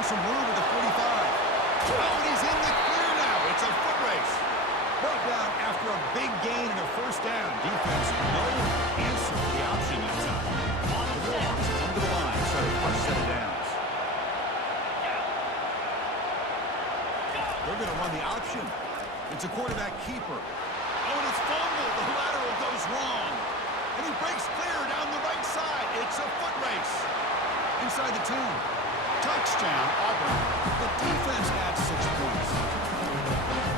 found some room at the 45. Oh, and he's in the clear now. It's a foot race. Brought down after a big gain and a first down. Defense, no answer for the option that time. The Warhawks come to the line, so first set of downs. They're going to run the option. It's a quarterback keeper. Oh, and it's fumbled. The lateral goes wrong. And he breaks clear down the right side. It's a foot race. Inside the 2. Touchdown, Auburn. The defense adds 6 points.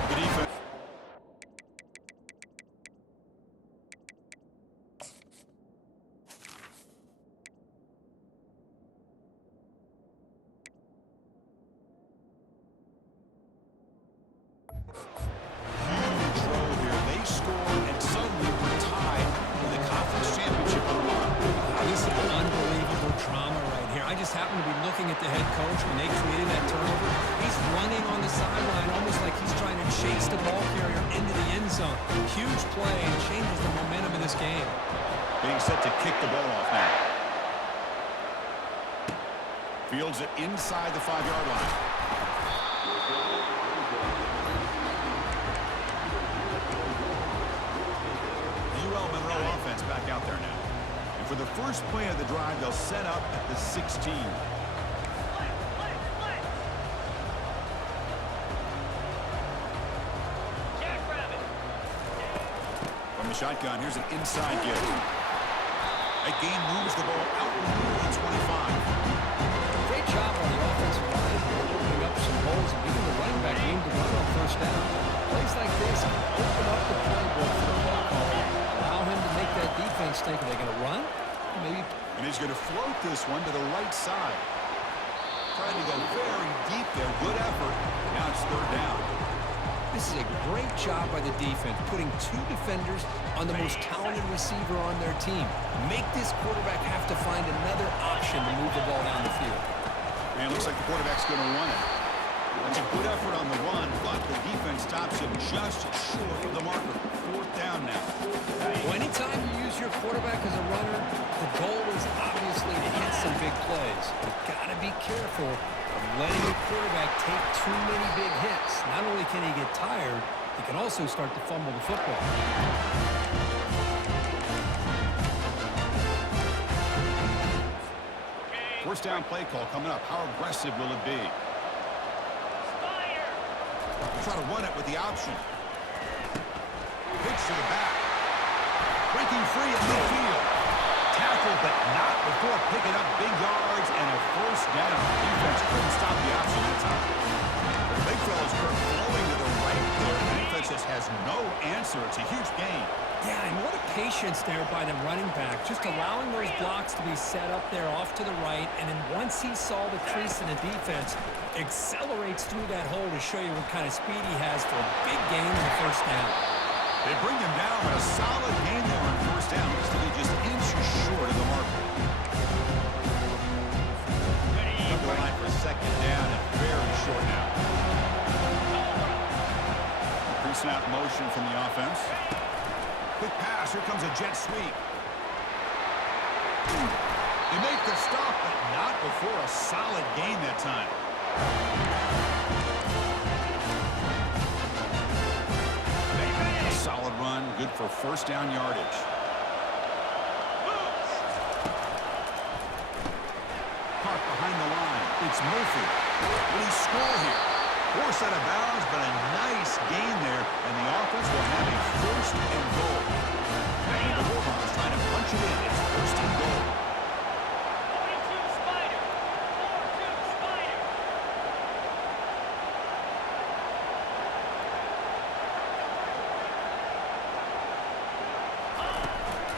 The defense. Happened to be looking at the head coach when they created that turnover. He's running on the sideline almost like he's trying to chase the ball carrier into the end zone. Huge play and changes the momentum of this game. Being set to kick the ball off now. Fields it inside the 5-yard line. UL Monroe offense back out there now. And for the first play of the drive, they'll set up at the 16. From the shotgun, here's an inside give. That gain moves the ball out near the 25. Great job on the offensive line, opening up some holes and giving the running back room to run on first down. Plays like this can open up the playbook for the play call. Allow him to make that defense think, are they going to run? Maybe. And he's going to float this one to the right side. Trying to go very deep there. Good effort. Now it's third down. This is a great job by the defense, putting 2 defenders on the most talented receiver on their team. Make this quarterback have to find another option to move the ball down the field. And it looks like the quarterback's going to run it. That's a good effort on the run, but the defense stops him just short of the marker. Fourth down now. Well, anytime you use your quarterback as a runner, the goal is obviously to hit some big plays. You've got to be careful of letting your quarterback take too many big hits. Not only can he get tired, he can also start to fumble the football. First down play call coming up. How aggressive will it be? Try to run it with the option. Pitch to the back. Breaking free at midfield. Tackled, but not before picking up big yards and a first down. Defense couldn't stop the option that time. The big fella's flowing to the right there. The defense just has no answer. It's a huge gain. Yeah, and what a patience there by the running back. Just allowing those blocks to be set up there off to the right. And then once he saw the crease in the defense, accelerates through that hole to show you what kind of speed he has for a big gain in the first down. They bring him down with a solid gain there on first down. Looks to be just inches short of the marker. Come to the line for second down and very short now. Pre-snap motion from the offense. Quick pass. Here comes a jet sweep. They make the stop, but not before a solid gain that time. A solid run, good for first down yardage. Park behind the line. It's Murphy. Will he score here? Force out of bounds, but a nice gain there, and the offense will have a first and goal. And the Warhawks trying to punch it in. It's first and goal.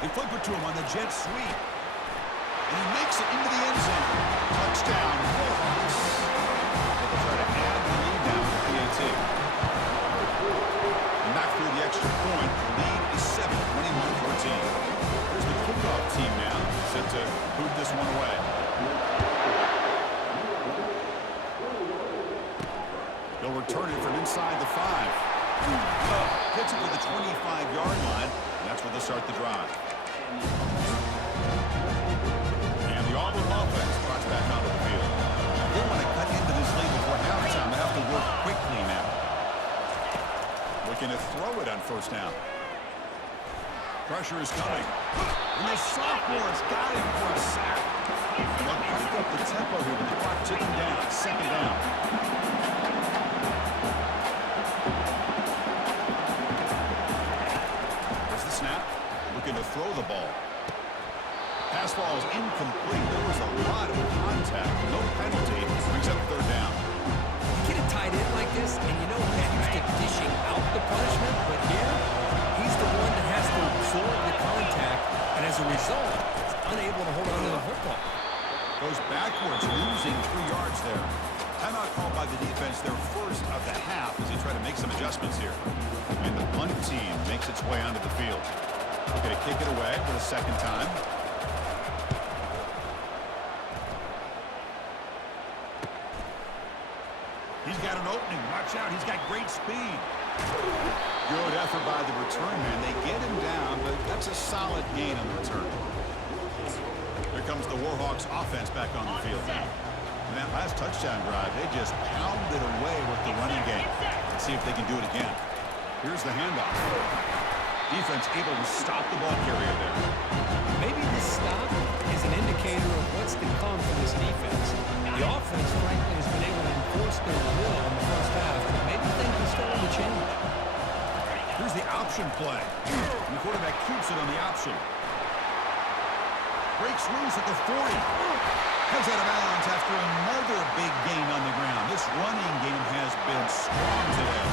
They flip it to him on the jet sweep. And he makes it into the end zone. Touchdown, Warhawks. They'll try to add the lead now for PAT. And back through the extra point. The lead is 7, 21-14. Here's the kickoff team now, set to boot this one away. They'll return it from inside the 5. Gets it to the 25-yard line, and that's where they'll start the drive. And the Auburn offense trots back onto the field. They want to cut into this throw it on first down. Pressure is coming. And the sophomore's got him for a sack. They'll crank up the tempo here with the clock ticking down. Second down. There's the snap. Looking to throw the ball. Pass ball is incomplete. There was a lot of contact. No penalty. Brings up third down. You get a tight end like this, and you know he's used to dishing out the punishment, but here, he's the one that has to absorb the contact, and as a result, is unable to hold on to the football. Goes backwards, losing 3 yards there. Timeout called by the defense, their first of the half, as they try to make some adjustments here. And the punt team makes its way onto the field. Going to kick it away for the second time. He's got an opening. Watch out. He's got great speed. Good effort by the return man. They get him down, but that's a solid gain on the return. Here comes the Warhawks offense back on the field now. In that last touchdown drive, they just pounded away with the running game. Let's see if they can do it again. Here's the handoff. Defense able to stop the ball carrier there. Maybe this stop is an indicator of what's to come for this defense. The offense, frankly, has been able to enforce their will in the first half, but maybe things are starting to change. Here's the option play. And the quarterback keeps it on the option. Breaks loose at the 40. Comes out of bounds after another big gain on the ground. This running game has been strong today.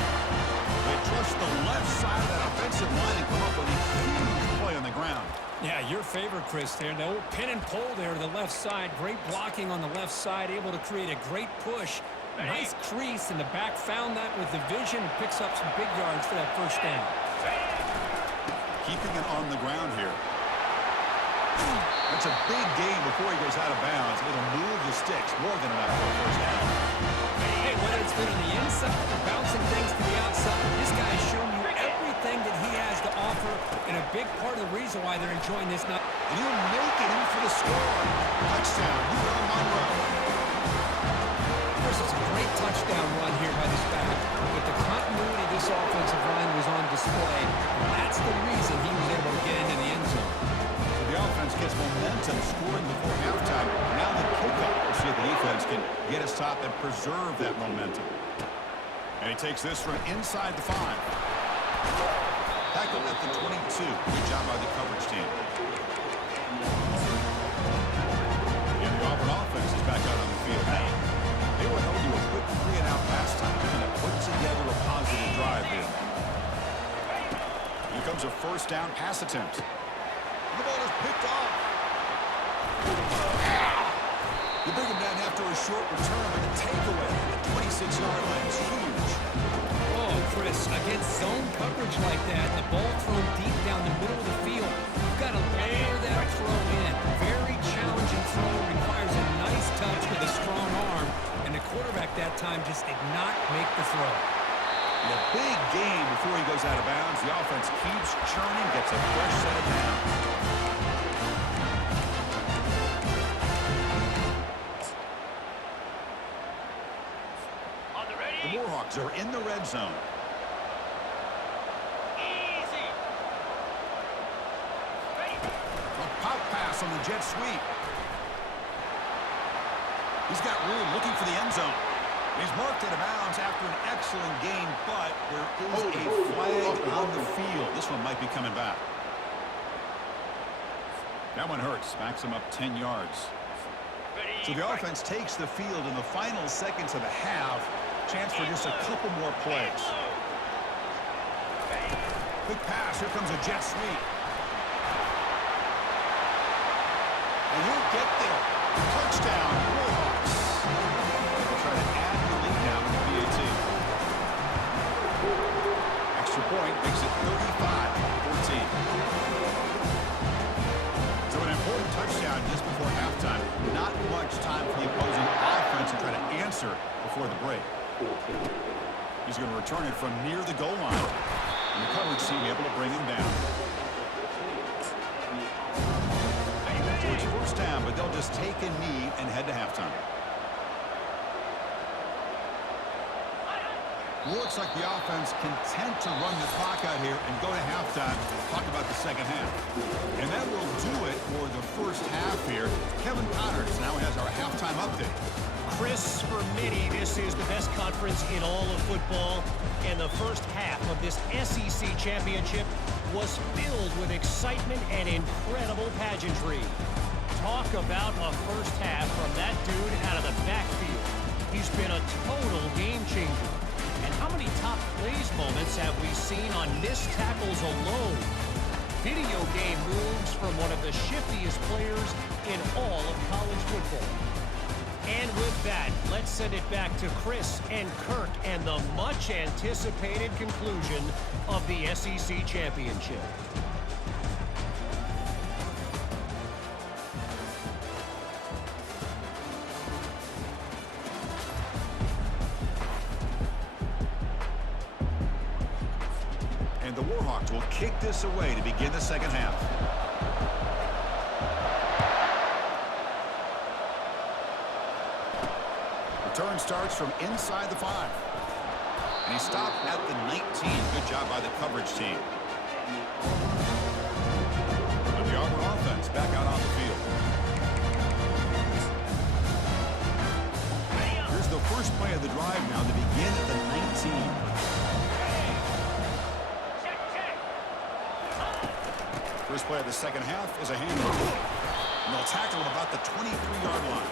They trust the left side of that offensive line and come up with a huge play on the ground. Yeah, your favorite, Chris, there. No pin and pull there to the left side. Great blocking on the left side, able to create a great push. Nice crease, and the back found that with the vision and picks up some big yards for that first down. Keeping it on the ground here. That's a big gain before he goes out of bounds. It'll move the sticks more than enough for a first down. Hey, whether it's been on the inside or bouncing things to the outside, this guy has shown you everything that he has to offer, and a big part of the reason why they're enjoying this night. And he'll make it in for the score. Touchdown, UL Monroe. This is a great touchdown run here by this back, but the continuity of this offensive line was on display, and that's the reason he was able to get into the end zone. So the offense gets momentum, scoring before halftime. Now the kickoff. We'll see if the defense can get a stop and preserve that momentum. And he takes this from inside the 5. Tackle at the 22. Good job by the coverage team. And the Auburn offense is back out on the field now. They were held to a quick 3-and-out last time and have put together a positive drive here. Here comes a first down pass attempt. The ball is picked off. You bring him down after a short return, but the takeaway at the 26-yard line is huge. Oh, Chris, against zone coverage like that, the ball thrown deep down the middle of the field, you've got to layer that throw in. Very challenging throw, requires a nice touch with a strong arm, and the quarterback that time just did not make the throw. And a big gain before he goes out of bounds. The offense keeps churning, gets a fresh set of downs. The Warhawks are in the red zone. A pop pass on the jet sweep. He's got room looking for the end zone. He's marked out of bounds after an excellent game, but there is a flag on the field. This one might be coming back. That one hurts. Backs him up 10 yards. So the offense takes the field in the final seconds of the half. Chance for just a couple more plays. Quick pass. Here comes a jet sweep. And he'll get there. Touchdown, Warhawks. They'll try to add the lead now with the PAT. Extra point makes it 35-14. So an important touchdown just before halftime. Not much time for the opposing offense to try to answer before the break. He's going to return it from near the goal line. And the coverage team able to bring him down. So it's first down, but they'll just take a knee and head to halftime. Looks like the offense content to run the clock out here and go to halftime. Talk about the second half. And that will do it for the first half here. Kevin Connors now has our halftime update. Chris, for many, this is the best conference in all of football. And the first half of this SEC championship was filled with excitement and incredible pageantry. Talk about a first half from that dude out of the backfield. He's been a total game changer. And how many top plays moments have we seen on missed tackles alone? Video game moves from one of the shiftiest players in all of college football. And with that, let's send it back to Chris and Kirk and the much-anticipated conclusion of the SEC championship. And the Warhawks will kick this away to begin the second half. Return starts from inside the 5. And he stopped at the 19. Good job by the coverage team. And the Auburn offense back out on the field. Here's the first play of the drive now to begin at the 19. First play of the second half is a handoff. And they'll tackle him about the 23-yard line.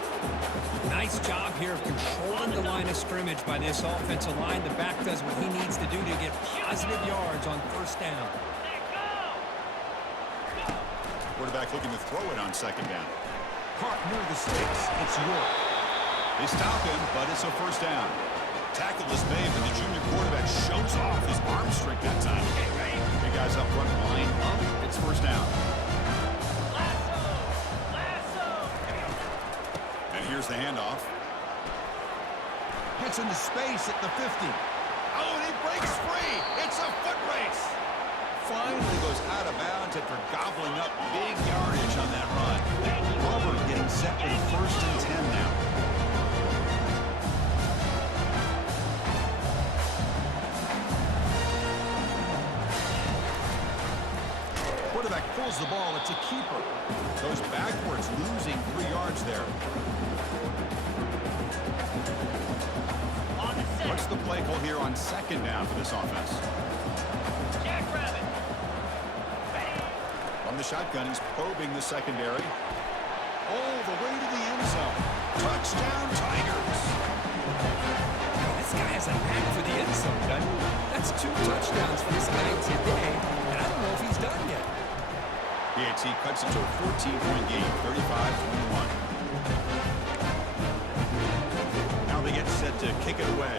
Nice job here of controlling the line of scrimmage by this offensive line. The back does what he needs to do to get positive yards on first down. Quarterback looking to throw it on second down. Caught near the sticks. It's York. They stop him, but it's a first down. Tackle is made, but the junior quarterback shows off his arm strength that time. Big guys up front, line up. It's first down. And here's the handoff. Gets into space at the 50. Oh, and he breaks free. It's a foot race. Finally goes out of bounds after gobbling up big yardage on that run. Auburn getting set for first and 10 now. Quarterback pulls the ball. It's a keeper. Goes backwards, losing 3 yards there. What's the play call here on second down for this offense? From the shotgun, he's probing the secondary. All the way to the end zone. Touchdown, Tigers. This guy has a knack for the end zone, doesn't he? That's 2 touchdowns for this guy today, and I don't know if he's done yet. PAT cuts it to a 14-point game, 35-21. Now they get set to kick it away.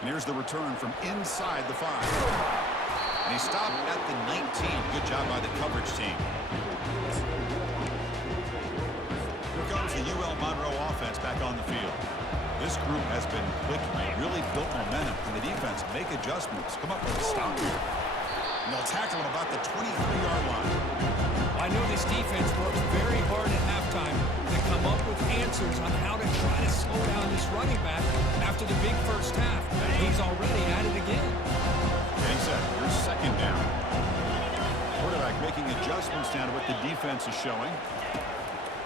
And here's the return from inside the 5. And he stopped at the 19. Good job by the coverage team. Here comes the UL Monroe offense back on the field. This group has been clicking. They really built momentum. And the defense make adjustments. Come up with a stop here. And they'll tackle him about the 23-yard line. I know this defense worked very hard at halftime to come up with answers on how to try to slow down this running back after the big first half. He's already at it again. And he said, here's second down. Quarterback making adjustments down to what the defense is showing.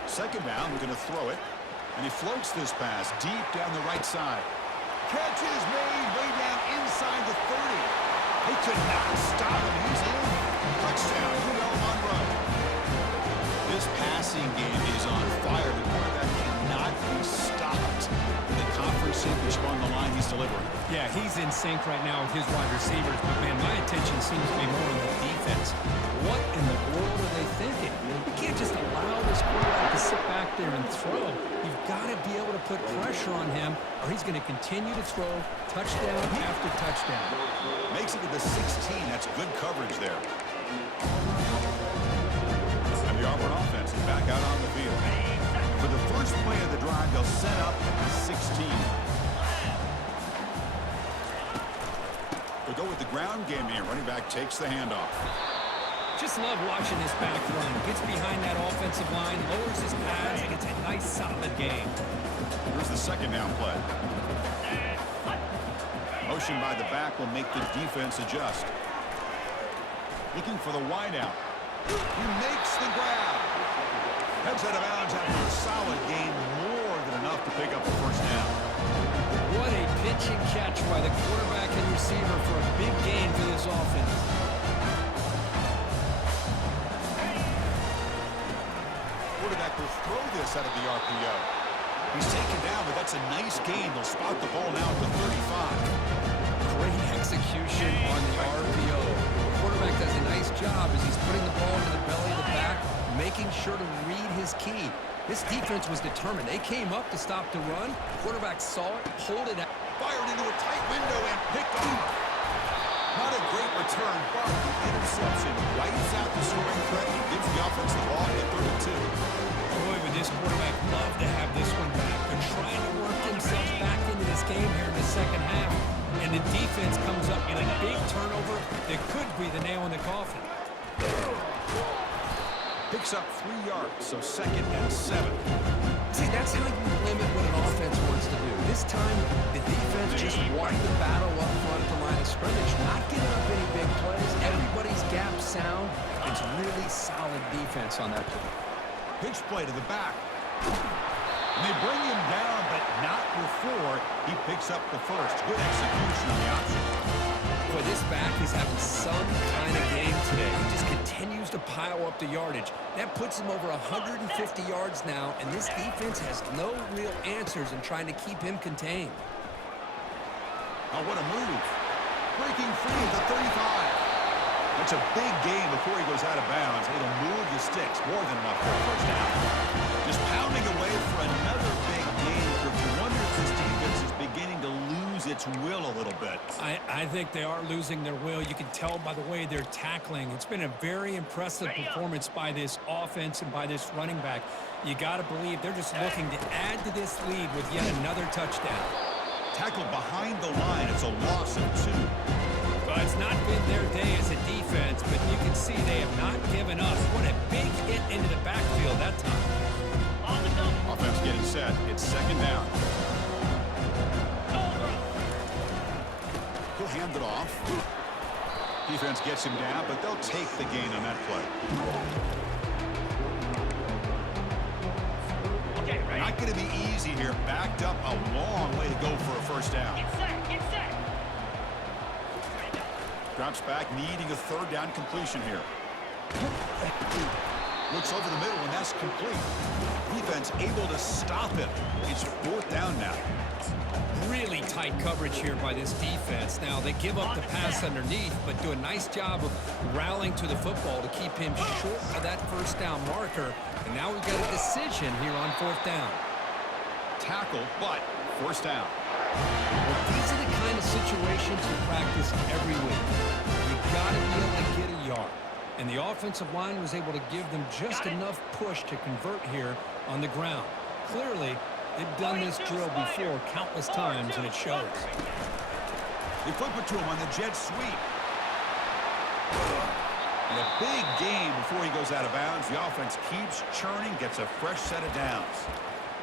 Second down, we're going to throw it. And he floats this pass deep down the right side. Catch is made way down inside the 30. They could not stop him. He's in. Touchdown, UL Monroe. This passing game is on fire. The quarterback cannot be stopped. The conference championship on the line he's delivering. Yeah, he's in sync right now with his wide receivers, but man, my attention seems to be more on the defense. What in the world are they thinking? You can't just allow this quarterback to sit back there and throw. You've got to be able to put pressure on him, or he's going to continue to throw touchdown after touchdown. Makes it to the 16. That's good coverage there. And the Auburn offense is back out on the field. For the first play of the drive, they'll set up at the 16. They'll go with the ground game here. Running back takes the handoff. Just love watching this back run. Gets behind that offensive line, lowers his pads, and gets a nice really solid game. Here's the second down play. Motion by the back will make the defense adjust. Looking for the wideout. He makes the grab. Heads out of bounds after a solid gain, more than enough to pick up the first down. What a pitch and catch by the quarterback and receiver for a big gain for this offense. Quarterback will throw this out of the RPO. He's taken down, but that's a nice gain. They'll spot the ball now at the 35. Great execution on the RPO. The quarterback does a nice job as he's putting the ball into the belly of the back, making sure to read his key. This defense was determined. They came up to stop the run. Quarterback saw it, pulled it out. Fired into a tight window and picked off. Not a great return, but the interception wipes out the scoring threat and gives the offense the ball at 32. Boy, would this quarterback love to have this one back. They're trying to work themselves back into this game here in the second half. And the defense comes up in a big turnover that could be the nail in the coffin. Picks up 3 yards, so 2nd and 7. See, that's how you limit what an offense wants to do. This time, the defense just won the battle up front at the line of scrimmage, not giving up any big plays. Everybody's gap sound. It's really solid defense on that play. Pitch play to the back. And they bring him down, but not before he picks up the first. Good execution on the option. Boy, this back is having some kind of game today. He just continues to pile up the yardage. That puts him over 150 yards now, and this defense has no real answers in trying to keep him contained. Oh, what a move. Breaking free at the 35. That's a big gain before he goes out of bounds. It'll move the sticks more than enough for a first down. Just pounding away for another big gain. You wonder if this defense is beginning to lose its will a little bit. I think they are losing their will. You can tell by the way they're tackling. It's been a very impressive performance by this offense and by this running back. You got to believe they're just looking to add to this lead with yet another touchdown. Tackled behind the line. It's a loss of 2. Well, it's not been their day as a defense, but you can see they have not given up. What a big hit into the backfield that time. Offense getting set. It's 2nd down. He'll hand it off. Defense gets him down, but they'll take the gain on that play. Not going to be easy here. Backed up a long way to go for a first down. Get set. Drops back, needing a 3rd down completion here. Looks over the middle, and that's complete. Defense able to stop it. It's 4th down now. Really tight coverage here by this defense. Now, they give up the pass underneath, but do a nice job of rallying to the football to keep him short of that first down marker. And now we've got a decision here on 4th down. Tackle, but first down. Well, these are the kind of situations you practice every week. You got to be able to get a yard. And the offensive line was able to give them just enough push to convert here on the ground. Clearly, they've done this drill before countless times, and it shows. They flip it to him on the jet sweep. And a big gain before he goes out of bounds. The offense keeps churning, gets a fresh set of downs.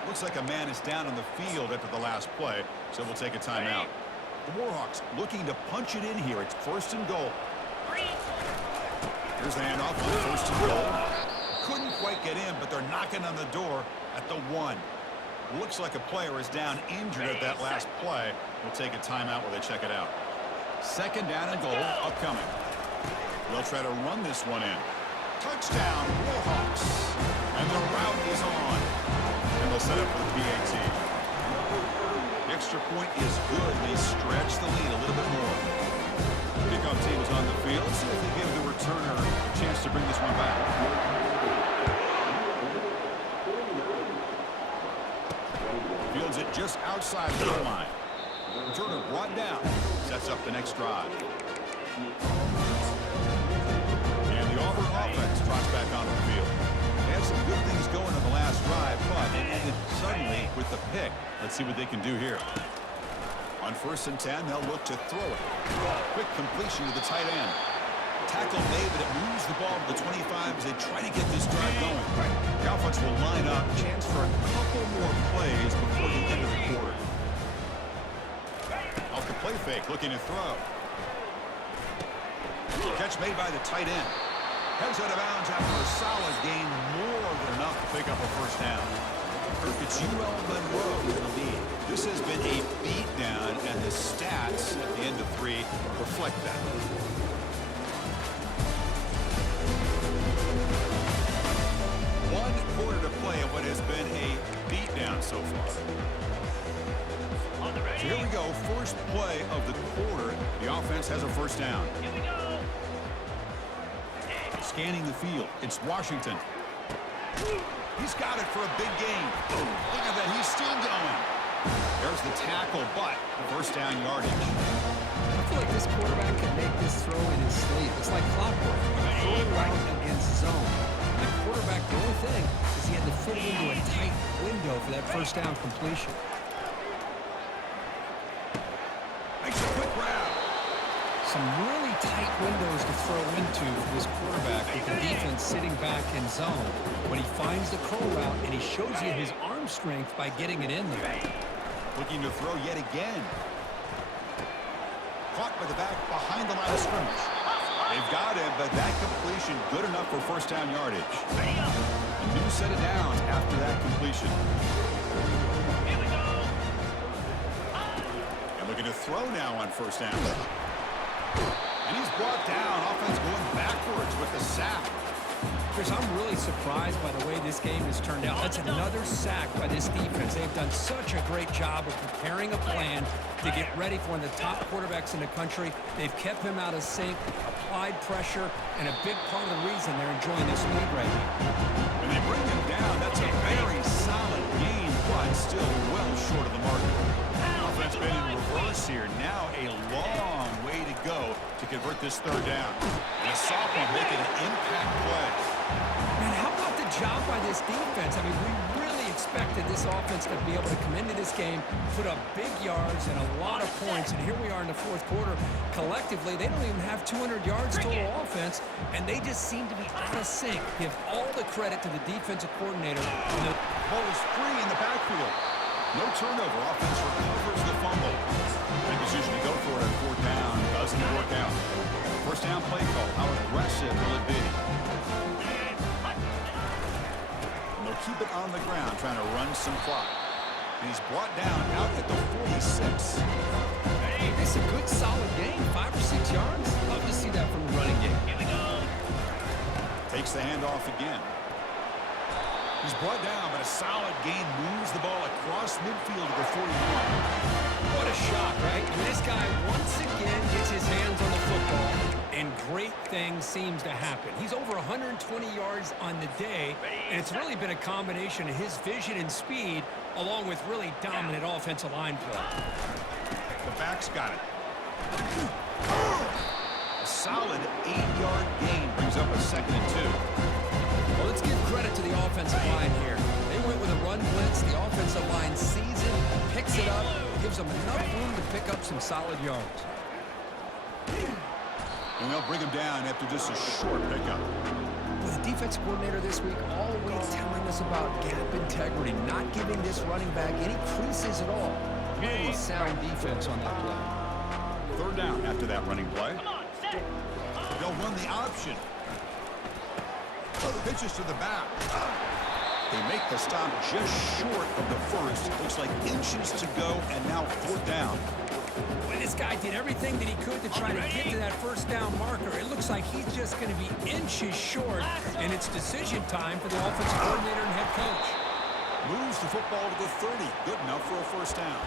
Looks like a man is down on the field after the last play, so we'll take a timeout. The Warhawks looking to punch it in here. It's 1st and goal. Here's the handoff on 1st and goal. Couldn't quite get in, but they're knocking on the door at the 1. Looks like a player is down injured at that last play. We'll take a timeout while they check it out. 2nd down and goal upcoming. They'll try to run this one in. Touchdown, Warhawks. And the route is on. And they'll set up for the PAT. The extra point is good. They stretch the lead a little bit more. Kickoff team is on the field. Let's see if they give the returner a chance to bring this one back. Fields it just outside the goal line. Returner brought down. Sets up the next drive. And the Auburn offense trots back onto the field. They had some good things going on the last drive, but it ended suddenly with the pick. Let's see what they can do here. On 1st and 10, they'll look to throw it. Quick completion to the tight end. Tackle made, but it moves the ball to the 25 as they try to get this drive going. The offense will line up. Chance for a couple more plays before the end of the quarter. Off the play fake, looking to throw. Catch made by the tight end. Heads out of bounds after a solid gain, more than enough to pick up a first down. Kirk, it's UL Monroe in the lead. This has been a beatdown, and the stats at the end of 3 reflect that. One quarter to play in what has been a beatdown so far. So here we go, first play of the quarter. The offense has a first down. Here we go. Scanning the field, it's Washington. He's got it for a big gain. Look at that, he's still going. There's the tackle, but first down yardage. I feel like this quarterback can make this throw in his sleep. It's like clockwork. Throw right against zone. And the quarterback, the only thing is he had to fit it into a tight window for that first down completion. Makes a quick grab. Some really tight windows to throw into for this quarterback with the defense sitting back in zone. But he finds the curl route, and he shows you his arm strength by getting it in there. Looking to throw yet again. Caught by the back behind the line of scrimmage. They've got him, but that completion good enough for first down yardage. A new set of downs after that completion. Here we go. And looking to throw now on first down. And he's brought down. Offense going backwards with the sack. Chris, I'm really surprised by the way this game has turned out. That's another sack by this defense. They've done such a great job of preparing a plan to get ready for one of the top quarterbacks in the country. They've kept him out of sync, applied pressure, and a big part of the reason they're enjoying this lead right now. When they bring him down, that's a very solid game, but still well short of the mark. Offense been in reverse here. Now a long way to go to convert this third down. And a sophomore making an impact play. Man, how about the job by this defense? I mean, we really expected this offense to be able to come into this game, put up big yards and a lot of points, and here we are in the fourth quarter. Collectively, they don't even have 200 yards total offense, and they just seem to be out of sync. Give all the credit to the defensive coordinator. And the Ball is free in the backfield. No turnover. Offense recovers the fumble. Big decision to go for it at fourth down. Doesn't work out. First down play call. How aggressive will it be? And they'll keep it on the ground, trying to run some clock. And he's brought down out at the 46. It's a good, solid game. 5 or 6 yards. Love to see that from the running game. Here we go. Takes the handoff again. He's brought down, but a solid gain moves the ball across midfield to the 41. What a shot, right? And this guy once again gets his hands on the football, and great things seems to happen. He's over 120 yards on the day, and it's really been a combination of his vision and speed along with really dominant offensive line play. The back's got it. A solid 8-yard gain brings up a 2nd and 2. Well, let's give credit to the offensive line here. They went with a run blitz. The offensive line sees it, picks it up, gives them enough room to pick up some solid yards. And they'll bring him down after just a short pickup. Well, the defensive coordinator this week all week telling us about gap integrity, not giving this running back any creases at all. Really sound defense on that play. Third down after that running play. Come on, set. They'll run the option. Pitches to the back. They make the stop just short of the first. Looks like inches to go, and now fourth down. Well, this guy did everything that he could to try to get to that first down marker. It looks like he's just going to be inches short, and it's decision time for the offensive coordinator and head coach. Moves the football to the 30. Good enough for a first down.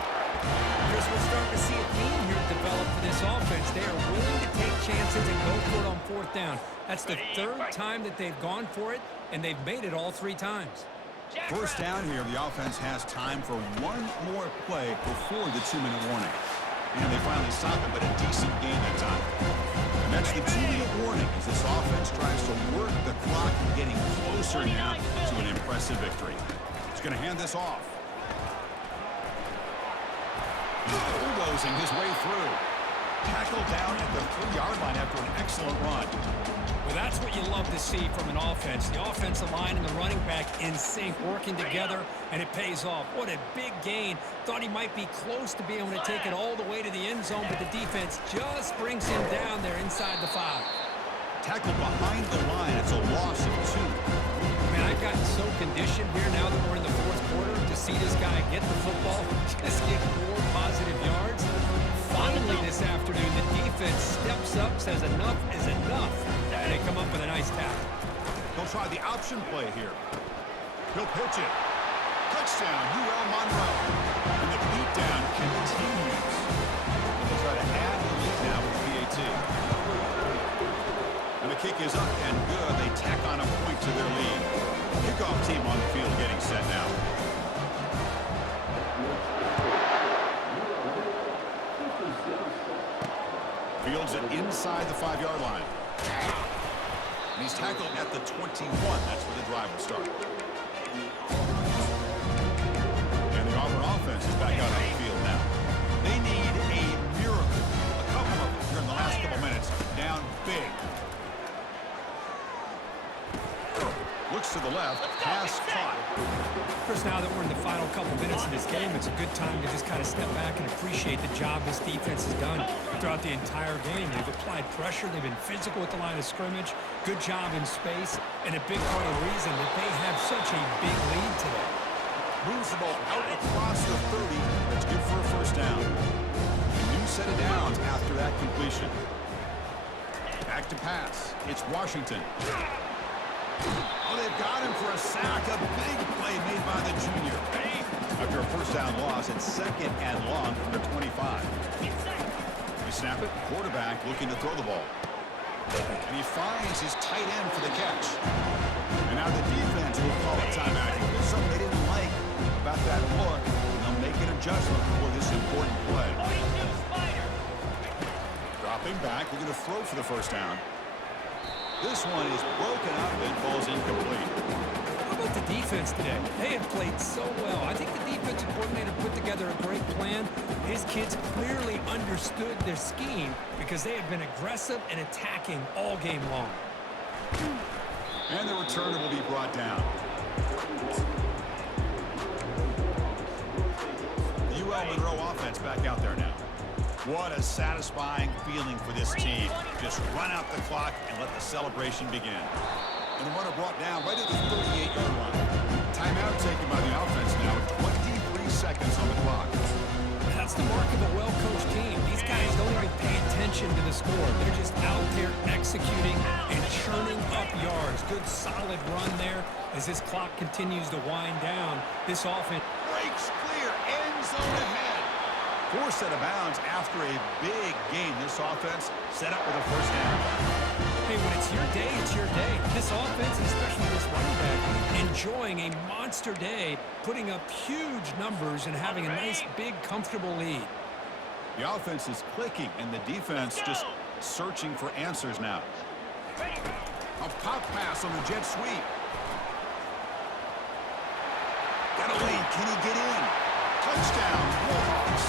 Chris, we're starting to see a theme here develop for this offense. They are willing to take chances and go for it on fourth down. That's the third time that they've gone for it, and they've made it all 3 times. First down here, the offense has time for one more play before the 2-minute warning. And they finally stop it, but a decent gain that time. And that's the 2-minute warning as this offense tries to work the clock, getting closer now to an impressive victory. He's going to hand this off. Bulldozing his way through. Tackle down at the 3-yard line after an excellent run. Well, that's what you love to see from an offense. The offensive line and the running back in sync, working together, and it pays off. What a big gain. Thought he might be close to being able to take it all the way to the end zone, but the defense just brings him down there inside the 5. Tackled behind the line. It's a loss of 2. Man, I've gotten so conditioned here now that we're in the 4th quarter to see this guy get the football, just get more positive yards. Finally this afternoon, the defense steps up, says enough is enough, and they come up with a nice tackle. They'll try the option play here. He'll pitch it. Touchdown, UL Monroe. And the beatdown continues. And they try to add the lead now with the PAT. And the kick is up and good. They tack on a point to their lead. Kickoff team on the field getting set now. Fields it inside the 5-yard line. And he's tackled at the 21. That's where the drive will start. And the Auburn offense is back out on the field now. They need a miracle. A couple of them here in the last couple minutes. Down big. Looks to the left. Pass caught. Of course, now that we're in the final couple minutes of this game, it's a good time to just kind of step back and appreciate the job this defense has done throughout the entire game. They've applied pressure. They've been physical at the line of scrimmage. Good job in space. And a big part of the reason that they have such a big lead today. Moves the ball out across the 30. That's good for a first down. A new set of downs after that completion. Back to pass. It's Washington. Oh, they've got him for a sack. A big play made by the junior. After a first down loss, it's 2nd and long from the 25. They snap it. Quarterback looking to throw the ball. And he finds his tight end for the catch. And now the defense will call a timeout. There's something they didn't like about that look. And they'll make an adjustment for this important play. Dropping back. Looking to throw for the first down. This one is broken up and falls incomplete. How about the defense today? They have played so well. I think the defensive coordinator put together a great plan. His kids clearly understood their scheme because they have been aggressive and attacking all game long. And the returner will be brought down. The UL Monroe offense back out there now. What a satisfying feeling for this team. Just run out the clock and let the celebration begin. And the runner brought down right at the 38-yard line. Timeout taken by the offense now. 23 seconds on the clock. That's the mark of a well-coached team. These guys don't even pay attention to the score. They're just out there executing and churning up yards. Good solid run there as this clock continues to wind down. This offense Breaks clear. End zone ahead. 4 set of bounds after a big game. This offense set up with a first down. Hey, when it's your day, it's your day. This offense, and especially this running back, enjoying a monster day, putting up huge numbers and having a nice, big, comfortable lead. The offense is clicking, and the defense just searching for answers now. A pop pass on the jet sweep. Got a lead. Can he get in? Touchdown, Warhawks.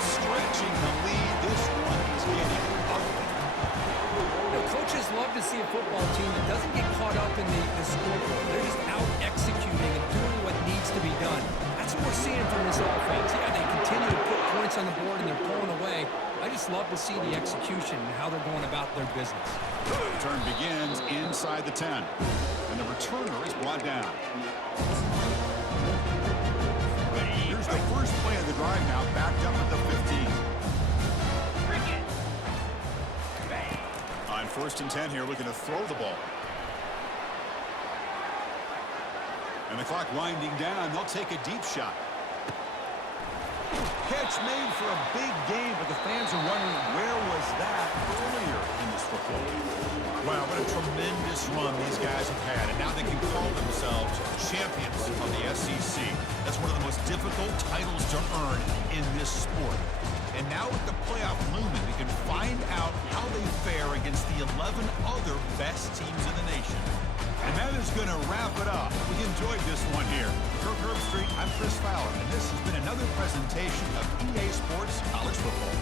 Stretching the lead. This one is getting ugly. You know, coaches love to see a football team that doesn't get caught up in the scoreboard. They're just out executing and doing what needs to be done. That's what we're seeing from this offense. Yeah, they continue to put points on the board and they're pulling away. I just love to see the execution and how they're going about their business. The return begins inside the 10. And the returner is brought down. Here's the first play of the drive now, backed up at the 15. On 1st and 10 here, looking to throw the ball. And the clock winding down, they'll take a deep shot. Catch made for a big game, but the fans are wondering, where was that earlier in this football game? Wow, what a tremendous run these guys have had, and now they can call themselves champions of the SEC. That's one of the most difficult titles to earn in this sport. And now with the playoff looming, we can find out how they fare against the 11 other best teams in the nation. And that is going to wrap it up. We enjoyed this one here. For Kirk Herbstreit, I'm Chris Fowler, and this has been another presentation of EA Sports College Football.